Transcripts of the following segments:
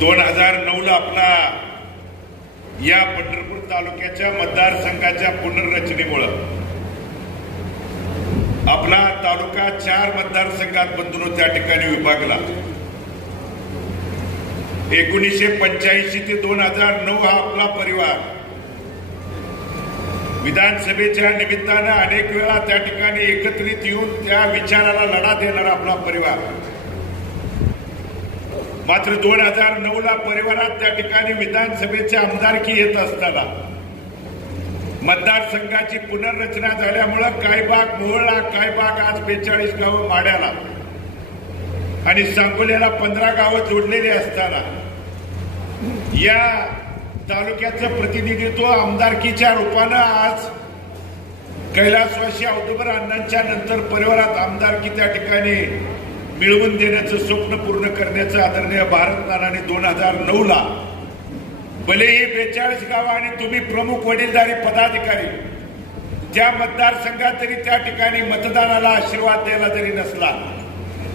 2009 ला आपला या पंढरपूर तालुक्याच्या मतदारसंघाच्या पुनर्रचनेमुळे आपला तालुका 4 मतदारसंघात बंधून त्या ठिकाणी विभागला. 1985 ते 2009 हा आपला परिवार विधानसभेच्या निमित्तानं अनेक वेळा त्या ठिकाणी एकत्रित येऊन त्या विचाराला लढा देणारा आपला परिवार. मात्र 2009 ला परिवारात त्या ठिकाणी विधानसभेची आमदारकी येत असताना मतदारसंघाची पुनर्रचना झाल्यामुळं काही भाग मोहळला, काही भाग आज 42 गावं माड्याला आणि सांगोल्याला 15 गावं जोडलेली असताना या तालुक्याचं प्रतिनिधित्व आमदारकीच्या रूपानं आज कैलासवासी औदुंबर अण्णांच्या नंतर परिवारात आमदारकी त्या ठिकाणी मिळवून देण्याचं स्वप्न पूर्ण करण्याचं आदरणीय भारत नानाने 2009 ला भलेही 42 गावं आणि तुम्ही प्रमुख वडीलधारी पदाधिकारी त्या मतदारसंघात जरी त्या ठिकाणी मतदानाला आशीर्वाद द्यायला जरी नसला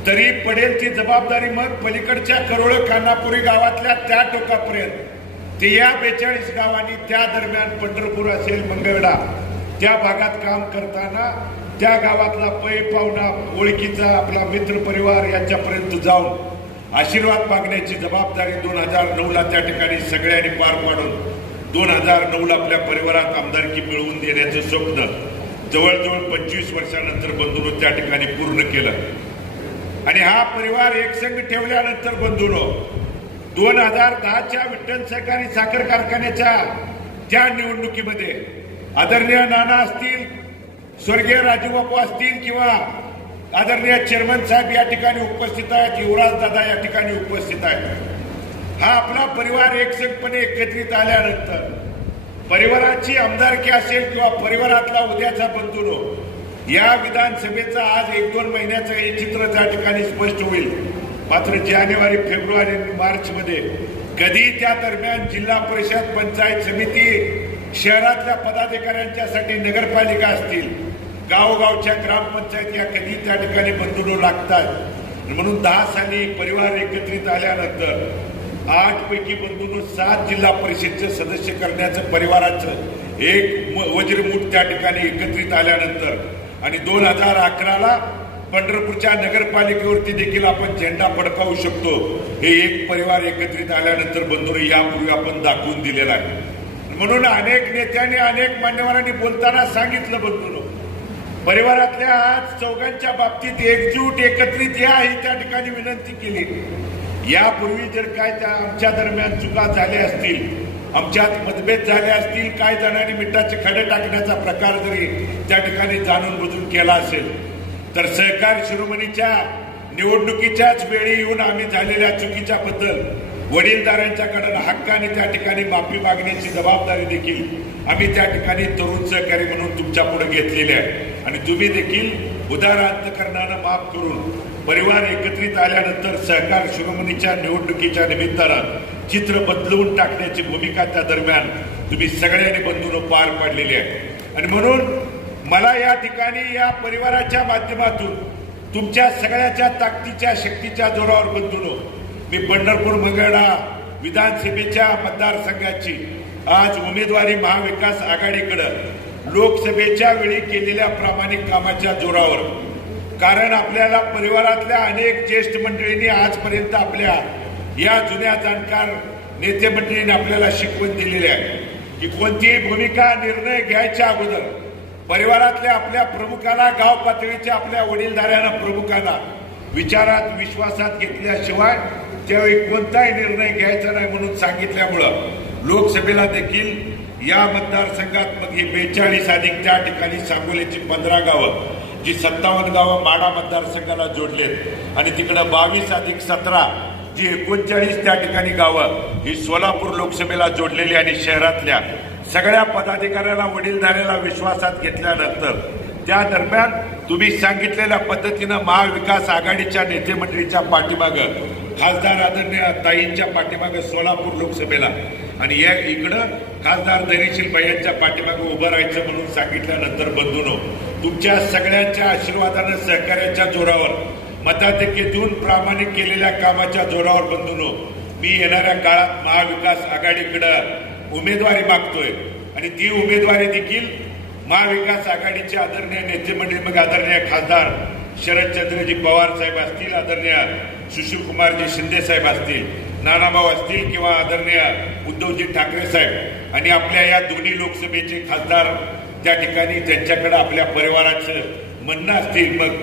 तरी पडेल ती जबाबदारी मग पलीकडच्या करोळ खानापुरी गावातल्या त्या टोकापर्यंत ते या 42 गावांनी त्या दरम्यान पंढरपूर असेल मंगळवेढा त्या भागात काम करताना त्या गावातला पै पाहुणा ओळखीचा आपला मित्र परिवार यांच्यापर्यंत जाऊन आशीर्वाद मागण्याची जबाबदारी 2009 ला त्या ठिकाणी सगळ्यांनी पार पाडून 2009 ला आपल्या परिवारात आमदारकी मिळवून देण्याचं स्वप्न जवळजवळ 25 वर्षानंतर बंधूंनो त्या ठिकाणी पूर्ण केलं. आणि हा परिवार एकसंघ ठेवल्यानंतर बंधूंनो 2010च्या विठ्ठल सहकारी साखर कारखान्याच्या त्या निवडणुकीमध्ये आदरणीय नाना असतील, स्वर्गीय राजूबापू असतील किंवा आदरणीय चेअरमन साहेब या ठिकाणी उपस्थित आहेत, युवराज दादा या ठिकाणी उपस्थित आहेत. हा आपला परिवार एकसंघपणे एकत्रित आल्यानंतर परिवाराची आमदारकी असेल किंवा परिवारातला उद्याचा बंधूनो या विधानसभेचा आज 1-2 महिन्याचं हे चित्र त्या ठिकाणी स्पष्ट होईल. मात्र जानेवारी, फेब्रुवारी, मार्च मध्ये कधी त्या दरम्यान जिल्हा परिषद, पंचायत समिती, शहरातल्या पदाधिकाऱ्यांच्यासाठी नगरपालिका असतील, गावोगावच्या ग्रामपंचायत या कधी त्या ठिकाणी बंधूंनो लागतात. म्हणून 10 साली परिवार एकत्रित आल्यानंतर 8 पैकी बंधूंनो 7 जिल्हा परिषदचे सदस्य करण्याचं परिवाराचं एक वज्रमूठ त्या ठिकाणी एकत्रित आल्यानंतर आणि 2011ला पंढरपूरच्या नगरपालिकेवरती देखील आपण झेंडा फडकावू शकतो हे एक परिवार एकत्रित आल्यानंतर बंधूंनो यापूर्वी आपण दाखवून दिलेलं आहे. म्हणून अनेक नेत्यांनी, अनेक मान्यवरांनी बोलताना सांगितलं बंधूंनो परिवारातल्या आज चौघांच्या बाबतीत एकजूट एकत्रित या ही त्या ठिकाणी विनंती केली. यापूर्वी जर काय त्या आमच्या दरम्यान चुका झाल्या असतील, आमच्यात मतभेद झाले असतील, काय जणांनी मिठाचे खडे टाकण्याचा प्रकार जरी त्या ठिकाणी जाणून बुजून केला असेल तर सहकार शिरोमणीच्या निवडणुकीच्याच वेळी येऊन आम्ही झालेल्या चुकीच्या बद्दल वडीलधाऱ्यांच्याकडे हक्काने त्या ठिकाणी माफी मागण्याची जबाबदारी देखील आम्ही त्या ठिकाणी तरुण सहकारी म्हणून तुमच्या पुढे घेतलेली आहे. आणि तुम्ही देखील उदार अंतकरणानं माफ करून परिवार एकत्रित आल्यानंतर सहकार शिरोमणीच्या निवडणुकीच्या निमित्तानं चित्र बदलवून टाकण्याची भूमिका त्या दरम्यान तुम्ही सगळ्यांनी बंधूंनो पार पाडलेली आहे. आणि म्हणून मला या ठिकाणी या परिवाराच्या माध्यमातून तुमच्या सगळ्याच्या ताकदीच्या शक्तीच्या जोरावर बंधूंनो मी पंढरपूर मंगळवेढा विधानसभेच्या मतदारसंघाची आज उमेदवारी महाविकास आघाडीकडे लोकसभेच्या वेळी केलेल्या प्रामाणिक कामाच्या जोरावर, कारण आपल्याला परिवारातल्या अनेक ज्येष्ठ मंडळींनी आजपर्यंत आपल्या या जुन्या जाणकार नेते मंडळींनी आपल्याला शिकवण दिलेली आहे की कोणतीही भूमिका निर्णय घ्यायच्या अगोदर परिवारातल्या आपल्या प्रमुखाला, गाव पातळीच्या आपल्या वडीलधाऱ्यांना प्रमुखांना विचारात विश्वासात घेतल्याशिवाय त्यावेळी कोणताही निर्णय घ्यायचा नाही म्हणून सांगितल्यामुळं लोकसभेला देखील या मतदारसंघात मग ही 42 अधिक त्या ठिकाणी सांगोल्याची 15 गावं जी 57 गावं माढा मतदारसंघाला जोडलेत आणि तिकडं 22 अधिक 17 जी 39 त्या ठिकाणी गावं ही सोलापूर लोकसभेला जोडलेली आणि शहरातल्या सगळ्या पदाधिकाऱ्याला, वडीलधाऱ्याला विश्वासात घेतल्यानंतर त्या दरम्यान तुम्ही सांगितलेल्या पद्धतीनं महाविकास आघाडीच्या नेते मंडळीच्या पाठीमागं, खासदार आदरणीय ताईंच्या पाठीमागं सोलापूर लोकसभेला आणि या इकडं खासदार धैर्यशील भैयांच्या पाठीमागं उभं राहायचं म्हणून सांगितल्यानंतर बंधूंनो तुमच्या सगळ्यांच्या आशीर्वादानं, सहकार्याच्या जोरावर, मताधिक्य देऊन प्रामाणिक केलेल्या कामाच्या जोरावर बंधूंनो मी येणाऱ्या काळात महाविकास आघाडीकडे उमेदवारी मागतोय आणि ती उमेदवारी देखील महाविकास आघाडीचे आदरणीय नेते मंडळी, मग आदरणीय खासदार शरदचंद्रजी पवार साहेब असतील, आदरणीय सुशीलकुमारजी शिंदे साहेब असतील, नानाभाऊ असतील किंवा आदरणीय उद्धवजी ठाकरे साहेब आणि आपल्या या दोन्ही लोकसभेचे खासदार त्या ठिकाणी त्यांच्याकडे आपल्या परिवाराचं म्हणणं असतील, मग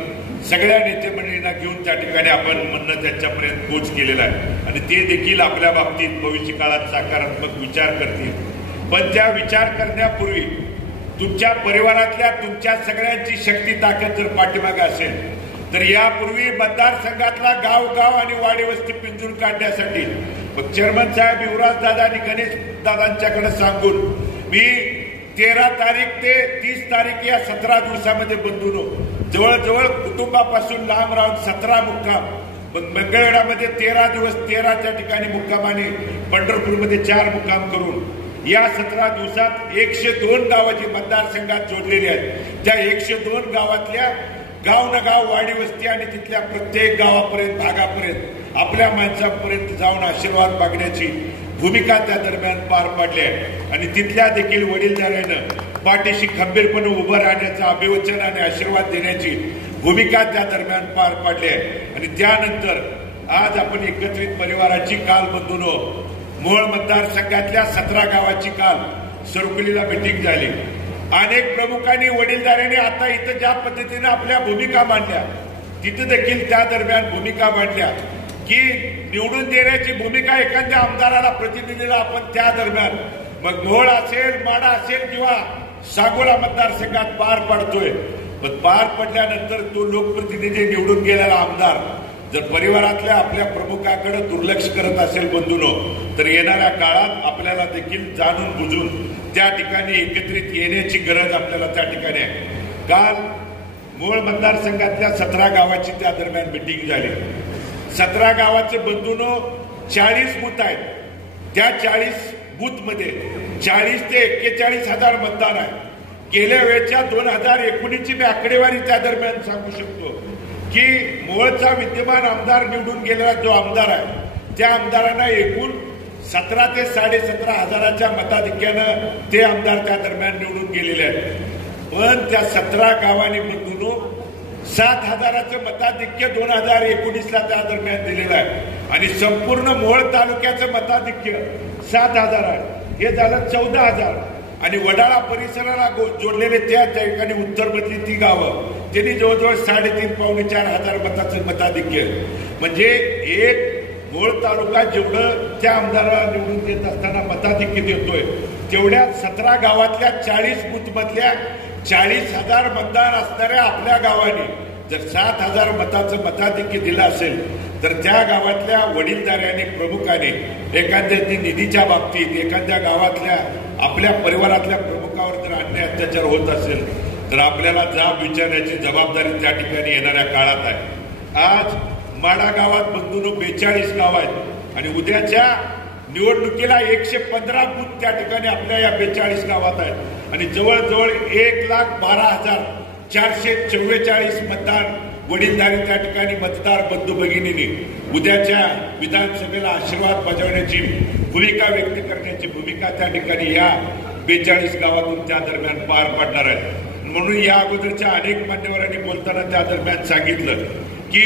सगळ्या नेते मंडळींना घेऊन त्या ठिकाणी आपण म्हणणं त्यांच्यापर्यंत पोच केलेलं आहे आणि ते देखील आपल्या बाबतीत भविष्य काळात सकारात्मक विचार करतील. पण त्या विचार करण्यापूर्वी तुमच्या परिवारातल्या तुमच्या सगळ्यांची शक्ती ताकद जर पाठीमागे असेल तर यापूर्वी मतदारसंघातला गाव आणि वाडी वस्ती पिंजून काढण्यासाठी मग चेअरमन साहेब युवराज दादा आणि गणेश दादांच्याकडे सांगून मी 13 तारीख ते 30 तारीख या 17 दिवसामध्ये बंधूनो जवळजवळ कुटुंबापासून लांब राहून 17 मुक्काम, मग मंगळवेढामध्ये 13 दिवस 13 त्या ठिकाणी मुक्काम आणि पंढरपूरमध्ये 4 मुक्काम करून या 17 दिवसात 102 गावं जी मतदारसंघात जोडलेली आहेत त्या 102 गावातल्या गाव न गाव वाडी वस्ती आणि तिथल्या प्रत्येक गावापर्यंत भागापर्यंत आपल्या माणसांपर्यंत जाऊन आशीर्वाद मागण्याची भूमिका त्या दरम्यान पार पाडली आहे आणि तिथल्या देखील वडीलधाऱ्यानं पाठीशी खंबीरपणे उभं राहण्याचं अभिवचन आणि आशीर्वाद देण्याची भूमिका त्या दरम्यान पार पाडली आहे. आणि त्यानंतर आज आपण एकत्रित परिवाराची काल बंधूनो मोहोळ मतदारसंघातल्या 17 गावाची काल सरकुलीला मिटिंग झाली. अनेक प्रमुखांनी वडीलधाऱ्यांनी आता इथं ज्या पद्धतीने आपल्या भूमिका मांडल्या तिथं देखील त्या दरम्यान भूमिका मांडल्या की निवडून देण्याची भूमिका एखाद्या आमदाराला प्रतिनिधीला आपण त्या दरम्यान मग मोहोळ असेल माडा असेल किंवा सांगोला मतदारसंघात पार पाडतोय. पण पार पडल्यानंतर तो लोकप्रतिनिधी निवडून गेलेला आमदार जर परिवारातल्या आपल्या प्रमुखाकडे दुर्लक्ष करत असेल बंधूनो तर येणाऱ्या काळात आपल्याला देखील जाणून बुजून त्या ठिकाणी एकत्रित येण्याची गरज आपल्याला त्या ठिकाणी आहे. काल मोहोळ मतदारसंघातल्या 17 गावाची त्या दरम्यान मिटिंग झाली. 17 गावाचे बंधूनो 40 बूथ आहेत. त्या 40 बूथमध्ये 40 ते 41 हजार मतदान आहे. गेल्या वेळच्या 2019ची मी आकडेवारी त्या दरम्यान सांगू शकतो की मोहोळचा विद्यमान आमदार निवडून गेलेला जो आमदार आहे त्या आमदारांना एकूण 17 ते 17.5 हजाराच्या मताधिक्यानं ते आमदार त्या दरम्यान निवडून गेलेले आहेत. पण त्या 17 गावांनी बंधूनो 7 हजाराचं मताधिक्य 2019ला त्या दरम्यान दिलेलं आहे आणि संपूर्ण मोहोळ तालुक्याचं मताधिक्य 7 हजार आहे. हे झालं 14 हजार आणि वडाळा परिसराला जोडलेले त्या ठिकाणी उत्तरमधली ती गावं त्यांनी जवळजवळ 3.5-4 हजार मताचं मताधिक्य. म्हणजे एक मोहोळ तालुका जेवढं त्या आमदाराला निवडून देत असताना मताधिक्य देतोय तेवढ्या 17 गावातल्या 40 बूथमधल्या 40,000 मतदार असणाऱ्या आपल्या गावाने जर 7,000 मताचं मताधिक्य दिलं असेल तर त्या गावातल्या वडीलधाऱ्याने प्रमुखाने एखाद्या निधीच्या बाबतीत एखाद्या गावातल्या आपल्या परिवारातल्या प्रमुखावर जर अन्याय अत्याचार होत असेल तर आपल्याला जाब विचारण्याची जबाबदारी त्या ठिकाणी येणाऱ्या काळात आहे. आज माडा गावात बंधूनो 42 गाव आहेत आणि उद्याच्या निवडणुकीला 115 बूथ त्या ठिकाणी आपल्या या 42 गावात आहेत आणि जवळजवळ 1,12,444 मतदार वडीलधारी त्या ठिकाणी मतदार बंधू भगिनींनी उद्याच्या विधानसभेला आशीर्वाद बजावण्याची भूमिका व्यक्त करण्याची भूमिका त्या ठिकाणी या 42 गावातून त्या दरम्यान पार पाडणार आहे. म्हणून या अगोदरच्या अनेक मान्यवरांनी बोलताना त्या दरम्यान सांगितलं की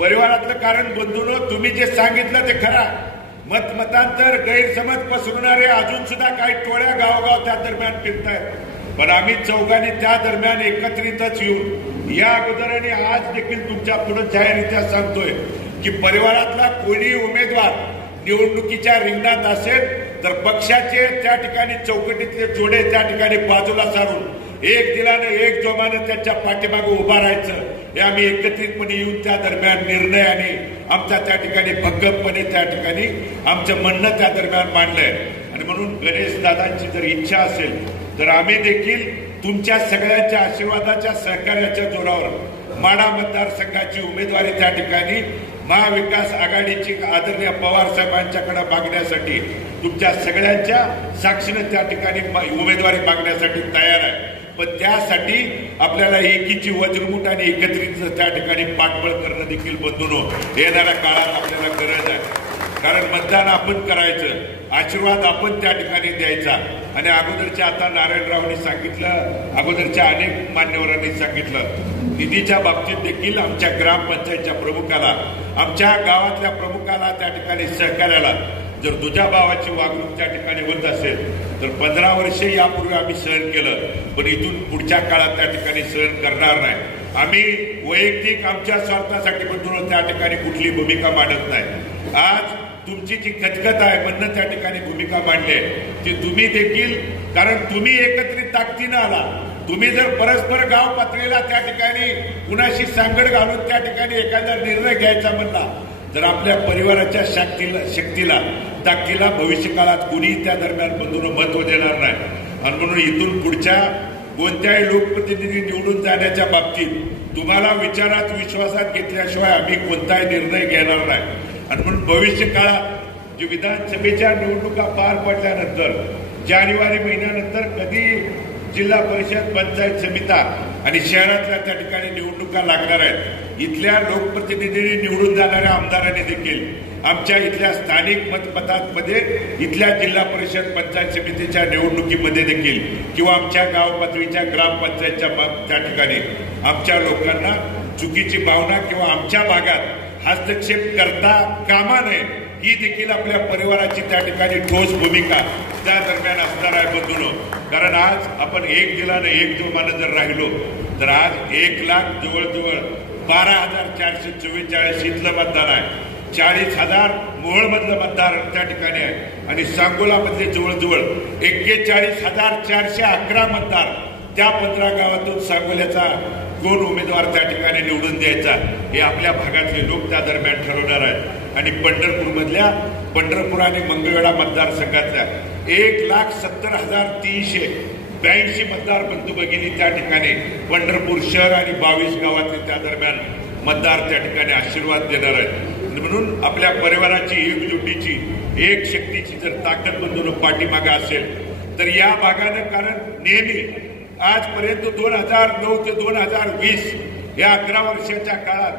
परिवारातलं कारण बंधूनो तुम्ही जे सांगितलं ते खरा मतमतांतर गैरसमज पसरवणारे अजून सुद्धा काही टोळ्या गावोगाव त्या दरम्यान फिरतायत. पण आम्ही चौघांनी त्या दरम्यान एकत्रितच येऊन या अगोदर आणि आज देखील तुमच्या पुढे जाहीररित्या सांगतोय की परिवारातला कोणी उमेदवार निवडणुकीच्या रिंगणात असेल तर पक्षाचे त्या ठिकाणी चौकटीतले जोडे त्या ठिकाणी बाजूला सारून एक दिलानं एक जोमानं त्याच्या पाठीमागे उभा राहायचं हे आम्ही एकत्रितपणे येऊन त्या दरम्यान निर्णयाने आमच्या त्या ठिकाणी भक्कमपणे त्या ठिकाणी आमचं म्हणणं त्या दरम्यान मांडलंय. आणि म्हणून गणेश दादांची जर इच्छा असेल तर आम्ही देखील तुमच्या सगळ्यांच्या आशीर्वादाच्या सहकार्याच्या जोरावर माडा मतदारसंघाची उमेदवारी त्या ठिकाणी महाविकास आघाडीची आदरणीय पवार साहेबांच्याकडे मागण्यासाठी तुमच्या सगळ्यांच्या साक्षीने त्या ठिकाणी उमेदवारी मागण्यासाठी तयार आहे. पण त्यासाठी आपल्याला एकीची वज्रमुठ आणि एकत्रित त्या ठिकाणी पाठबळ करणं देखील बंधूनो येणाऱ्या काळात आपल्याला गरज आहे. कारण मतदान आपण करायचं, आशीर्वाद आपण त्या ठिकाणी द्यायचा. आणि अगोदरच्या आता नारायणरावांनी सांगितलं, अगोदरच्या अनेक मान्यवरांनी सांगितलं, निधीच्या बाबतीत देखील आमच्या ग्रामपंचायतच्या प्रमुखाला, आमच्या गावातल्या प्रमुखाला, त्या ठिकाणी सहकार्याला जर तुझ्या भावाची वागणूक त्या ठिकाणी होत असेल तर 15 वर्षे यापूर्वी आम्ही सहन केलं, पण इथून पुढच्या काळात त्या ठिकाणी सहन करणार नाही. आम्ही वैयक्तिक आमच्या स्वार्थासाठी म्हणून त्या ठिकाणी कुठली भूमिका मांडत नाही. आज तुमची जी खतखत आहे म्हणणं त्या ठिकाणी भूमिका मांडली आहे ती तुम्ही देखील, कारण तुम्ही एकत्रित ताकदीनं आला. तुम्ही जर परस्पर गाव पातळीला त्या ठिकाणी कुणाशी सांगड घालून त्या ठिकाणी एखादा निर्णय घ्यायचा म्हणला तर आपल्या परिवाराच्या शक्तीला ताकदीला भविष्यकाळात कुणीही त्या दरम्यान बंधून महत्व देणार नाही. आणि म्हणून इथून पुढच्या कोणत्याही लोकप्रतिनिधी निवडून जाण्याच्या बाबतीत तुम्हाला विचारात विश्वासात घेतल्याशिवाय आम्ही कोणताही निर्णय घेणार नाही. आणि म्हणून भविष्य काळात जे विधानसभेच्या निवडणुका पार पडल्यानंतर जानेवारी महिन्यानंतर कधी जिल्हा परिषद, पंचायत समित्या आणि शहरातल्या त्या ठिकाणी निवडणुका लागणार आहेत. इथल्या लोकप्रतिनिधींनी निवडून जाणाऱ्या आमदारांनी देखील आमच्या इथल्या स्थानिक मतपथांमध्ये, इथल्या जिल्हा परिषद, पंचायत समितीच्या निवडणुकीमध्ये देखील किंवा आमच्या गाव पातळीच्या ग्रामपंचायतच्या त्या ठिकाणी आमच्या लोकांना चुकीची भावना किंवा आमच्या भागात हस्तक्षेप करता कामा नये ही देखील आपल्या परिवाराची त्या ठिकाणी ठोस भूमिका त्या दरम्यान असणार आहे बंधूंनो. कारण आज आपण एक दिलानं एक जोमानं जर राहिलो तर आज 1 लाख जवळजवळ 12,444 इथलं मतदान आहे. 40,000 मोहोळमधलं मतदार त्या ठिकाणी आहे आणि सांगोलामधले जवळजवळ 41,411 मतदार त्या 15 गावातून सांगोल्याचा कोण उमेदवार त्या ठिकाणी निवडून द्यायचा हे आपल्या भागातले लोक त्या दरम्यान ठरवणार आहेत. आणि पंढरपूर आणि मंगळवेढा मतदारसंघातल्या 1,70,382 मतदार बंधू भगिनी त्या ठिकाणी पंढरपूर शहर आणि 22 गावातले त्या दरम्यान मतदार त्या ठिकाणी आशीर्वाद देणार आहेत. म्हणून आपल्या परिवाराची एकजुटीची, एक शक्तीची जर ताकद बंधून पाठीमागे असेल तर या भागानं, कारण नेहमी आजपर्यंत 2009 ते 2020 या 11 वर्षाच्या काळात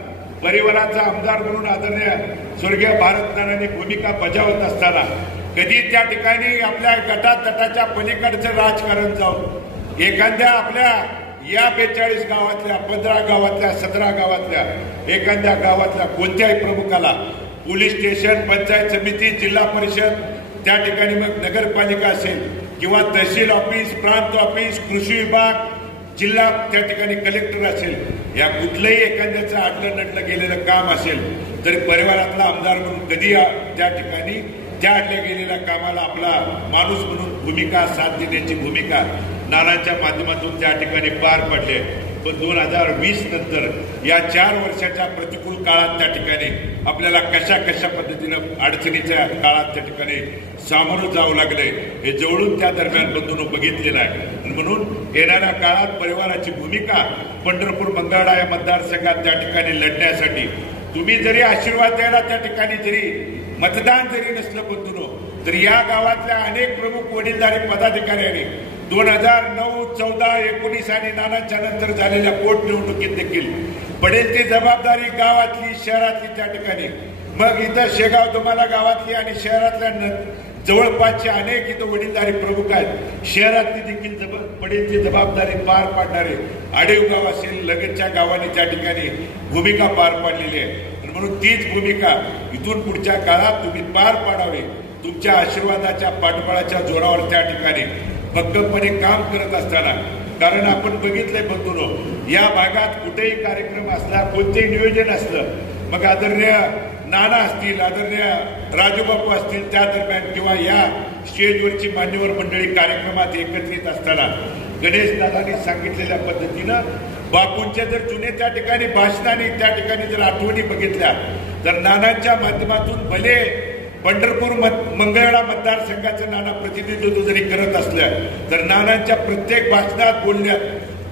परिवाराचा आमदार म्हणून आदरणीय स्वर्गीय भारतनानांनी भूमिका बजावत असताना कधी त्या ठिकाणी आपल्या गटातटाच्या पलीकडचं राजकारण जाऊन एखाद्या आपल्या या 42 गावातल्या, 15 गावातल्या, 17 गावातल्या एखाद्या गावातल्या कोणत्याही प्रमुखाला पोलीस स्टेशन, पंचायत समिती, जिल्हा परिषद, त्या ठिकाणी मग नगरपालिका असेल किंवा तहसील ऑफिस, प्रांत ऑफिस, कृषी विभाग, जिल्हा त्या ठिकाणी कलेक्टर असेल, या कुठलंही एखाद्याचं आडलं नडलं गेलेलं काम असेल तरी परिवारातला आमदार म्हणून कधी त्या ठिकाणी त्या अडल्या गेलेल्या कामाला आपला माणूस म्हणून भूमिका, साथ देण्याची भूमिका नानांच्या माध्यमातून त्या ठिकाणी पार पडले. पण 2020 नंतर या 4 वर्षाच्या प्रतिकूल काळात त्या ठिकाणी आपल्याला कशा पद्धतीनं अडचणीच्या काळात त्या ठिकाणी सामोरं जावं लागले हे जवळून त्या दरम्यान बंधूंनो बघितलेलं आहे. म्हणून येणाऱ्या काळात परिवाराची भूमिका पंढरपूर मंगळवेढा या मतदारसंघात त्या ठिकाणी लढण्यासाठी तुम्ही जरी आशीर्वाद द्यायला त्या ठिकाणी जरी मतदान जरी नसलं बंधूंनो तर या गावातल्या अनेक प्रमुख वडीलधारी पदाधिकाऱ्यांनी 2009, 14, 19 आणि नानांच्या नंतर झालेल्या पोटनिवडणुकीत देखील पडेल ती जबाबदारी गावातली, शहरातली त्या ठिकाणी, मग इथं शेगाव तुम्हाला गावातली आणि शहरातल्या जवळपासचे अनेक इथं वडीलधारी प्रमुख आहेत. शहरातली देखील पडेल ती जबाबदारी पार पाडणारे आडेव गाव असेल, लगतच्या गावांनी त्या ठिकाणी भूमिका पार पाडलेली आहे. म्हणून तीच भूमिका इथून पुढच्या काळात तुम्ही पार पाडावी. तुमच्या आशीर्वादाच्या पाठबळाच्या जोरावर त्या ठिकाणी भक्कमपणे काम करत असताना, कारण आपण बघितलंय बंधूंनो या भागात कुठेही कार्यक्रम असला, कोणतेही नियोजन असलं, मग आदरणीय नाना असतील, आदरणीय राजूबापू असतील, त्या दरम्यान किंवा या स्टेजवरची मान्यवर मंडळी कार्यक्रमात एकत्रित असताना गणेश दादांनी सांगितलेल्या पद्धतीनं बापूंच्या जर जुने त्या ठिकाणी भाषणाने त्या ठिकाणी जर आठवणी बघितल्या तर नानांच्या माध्यमातून भले पंढरपूर मंगळवेढा मतदारसंघाचं नाना प्रतिनिधित्व जरी करत असल्या तर नानांच्या प्रत्येक भाषणात बोलण्यात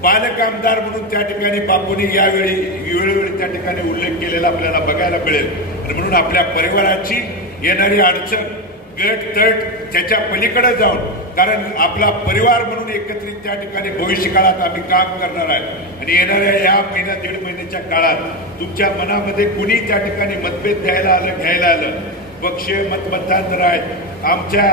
पालक आमदार म्हणून त्या ठिकाणी बापूंनी यावेळी वेळोवेळी त्या ठिकाणी उल्लेख केलेला आपल्याला बघायला मिळेल. आणि म्हणून आपल्या परिवाराची येणारी अडचण, गट तट त्याच्या पलीकडे जाऊन, कारण आपला परिवार म्हणून एकत्रित त्या ठिकाणी भविष्यकाळात आम्ही काम करणार आहे. आणि येणाऱ्या या महिन्या 1.5 महिन्याच्या काळात तुमच्या मनामध्ये कुणी त्या ठिकाणी मतभेद घ्यायला आलं पक्षीय मतमतांतर आहेत. आमच्या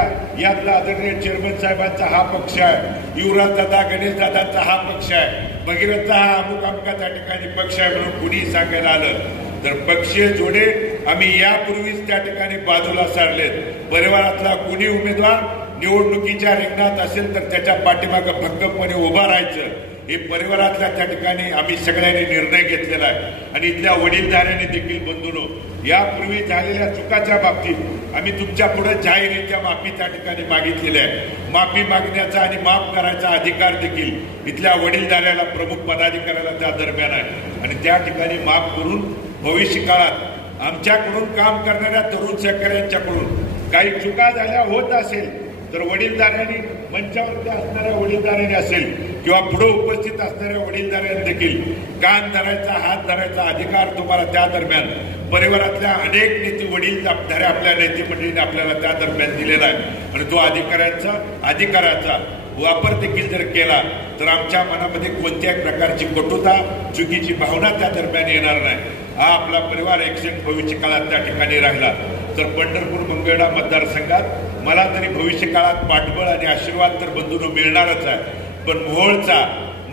यातला आदरणीय चेअरमन साहेबांचा हा पक्ष आहे, युवराजदादा गणेशदादांचा हा पक्ष आहे, भगीरथचा हा अमुक अमका त्या ठिकाणी पक्ष आहे म्हणून कुणी सांगायला आलं तर पक्षीय जोडे आम्ही यापूर्वीच त्या ठिकाणी बाजूला सारलेत. परिवारातला कुणी उमेदवार निवडणुकीच्या रिंगणात असेल तर त्याच्या पाठीमागं भक्कमपणे उभा राहायचं हे परिवारातल्या त्या ठिकाणी आम्ही सगळ्यांनी निर्णय घेतलेला आहे. आणि इथल्या वडीलधाऱ्यांनी देखील बंधूंनो, यापूर्वी झालेल्या चुकाच्या बाबतीत आम्ही तुमच्या पुढे जाहीररित्या माफी त्या ठिकाणी मागितलेली आहे. माफी मागण्याचा आणि माफ करायचा अधिकार देखील इथल्या वडीलधाऱ्याला, प्रमुख पदाधिकाऱ्याला त्या दरम्यान आहे. आणि त्या ठिकाणी माफ करून भविष्य काळात आमच्याकडून काम करणाऱ्या तरुण सहकाऱ्यांच्याकडून काही चुका झाल्या होत असेल तर वडीलधाऱ्यांनी, मंचावरती असणाऱ्या वडीलधाऱ्यांनी असेल किंवा पुढे उपस्थित असणाऱ्या वडीलधाऱ्यांनी देखील कान धरायचा, हात धरायचा अधिकार तुम्हाला त्या दरम्यान परिवारातल्या अनेक नेते वडीलधाऱ्या आपल्या नेते मंडळीने आपल्याला त्या दरम्यान दिलेला आहे. आणि तो अधिकाराचा वापर देखील जर केला तर आमच्या मनामध्ये कोणत्याही प्रकारची कटुता, चुकीची भावना त्या दरम्यान येणार नाही. हा आपला परिवार एक्सेंट भविष्य काळात त्या ठिकाणी राहिला तर पंढरपूर मंगळवेढा मतदारसंघात मला तरी भविष्य काळात पाठबळ आणि आशीर्वाद तर बंधूंनो मिळणारच आहे. पण मोहोळचा,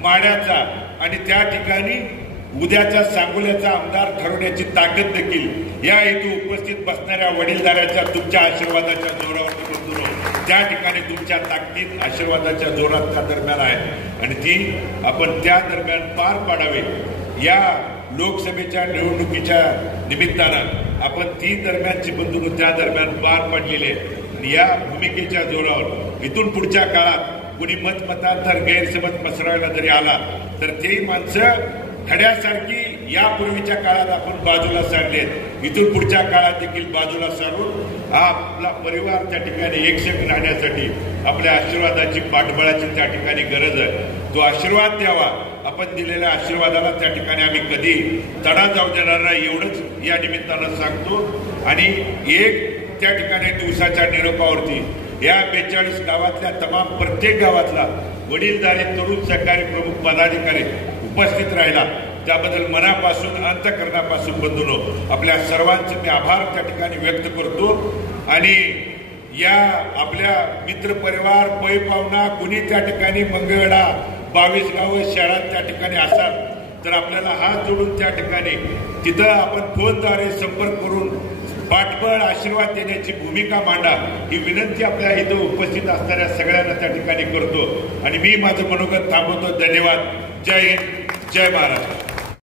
माड्याचा आणि त्या ठिकाणी उद्याच्या सांगोल्याचा आमदार ठरवण्याची ताकद देखील या इथे उपस्थित बसणाऱ्या वडीलधाऱ्याच्या तुमच्या आशीर्वादाच्या जोरावर बंधूंनो त्या ठिकाणी तुमच्या ताकदीत, आशीर्वादाच्या जोरात त्या दरम्यान आहे. आणि ती आपण त्या दरम्यान पार पाडावे. या लोकसभेच्या निवडणुकीच्या निमित्तानं आपण ती दरम्यानची बंधूंनो त्या दरम्यान पार पाडलेली आहे. आणि या भूमिकेच्या जोरावर इथून पुढच्या काळात कुणी मतमतांतर गैरसमज पसरवायला जरी आला तर तेही माणसं खड्यासारखी यापूर्वीच्या काळात आपण बाजूला सारलेत, इथून पुढच्या काळात देखील बाजूला सारून हा आपला परिवार त्या ठिकाणी एकशेक राहण्यासाठी आपल्या आशीर्वादाची, पाठबळाची त्या ठिकाणी गरज आहे. तो आशीर्वाद द्यावा. आपण दिलेल्या आशीर्वादाला त्या ठिकाणी आम्ही कधी तडा जाऊ देणार नाही एवढंच या निमित्तानं सांगतो. आणि एक त्या ठिकाणी दिवसाच्या निरोपावरती या 42 गावातल्या तमाम प्रत्येक गावातला वडीलधारी, तरुण सहकारी, प्रमुख पदाधिकारी उपस्थित राहिला त्याबद्दल मनापासून, अंतःकरणापासून बंधूंनो आपल्या सर्वांचे मी आभार त्या ठिकाणी व्यक्त करतो. आणि या आपल्या मित्रपरिवार, पै पाहुणा कुणी त्या ठिकाणी मंगळवेढा 22 गावं शहरात त्या ठिकाणी असाल तर आपल्याला हात जोडून त्या ठिकाणी तिथं आपण फोनद्वारे संपर्क करून पाठबळ, आशीर्वाद देण्याची भूमिका मांडा ही विनंती आपल्या इथं उपस्थित असणाऱ्या सगळ्यांना त्या ठिकाणी करतो. आणि मी माझं मनोगत थांबवतो. धन्यवाद. जय हिंद, जय महाराष्ट्र.